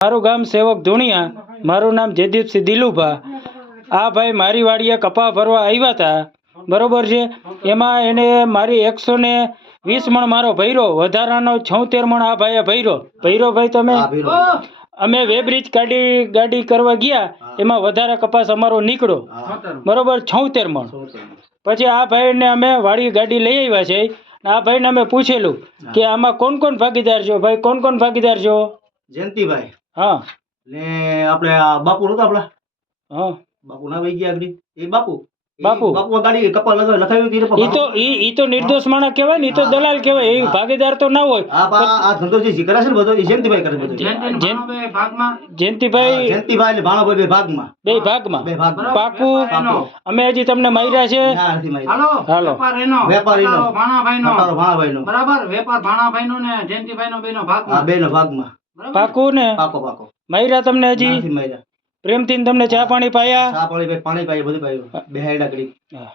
મારું ગામ સેવક ધુણિયા, મારું નામ જયદીપસિંહ દિલુભા. આ ભાઈ મારી વાડીએ કપા ભરવા આવ્યા હતા, બરોબર છે. એમાં એને મારી 120 મણ મારો ભર્યો, વધારાનો 76 મણ આ ભાઈએ ભર્યો ભાઈ તમે. અમે વેબ્રિજ ગાડી કરવા ગયા, એમાં વધારે કપાસ અમારો નીકળ્યો, બરોબર 76 મણ. પછી આ ભાઈને અમે વાડી ગાડી લઈ આવ્યા છે. આ ભાઈને અમે પૂછેલું કે આમાં કોણ કોણ ભાગીદાર છો ભાઈ, કોણ કોણ ભાગીદાર છો? જયંતિભાઈ, હા, ને આપણે આ બાપુ નતા આપડા, હા બાપુ ના વઈ ગયા આગળ, એ બાપુ બાપુ ગાડી કપા લખાવ્યું ઈ તો નિર્દોષ માણસ કહેવાય ને, ઈ તો દલાલ કહેવાય, એ ભાગીદાર તો ના હોય. આ ધંધો જે કરે છે ને બધો જયંતિભાઈ કરે બધો. જયંતિભાઈ એટલે ભાણાભાઈ બે ભાગમાં પાકું. અમે હજી તમને માર્યા છે. હાલો વેપારીનો ભાણાભાઈનો બરાબર, વેપાર ભાણાભાઈનો ને જયંતિભાઈનો બેનો ભાગમાં પાકું ને. પાકો માર્યા તમને હજી માર્યા પ્રેમથી તમને ચા પાણી પાયા. પાણી પાયું બધું પાયું, બેહાડ્યા કરી. હા.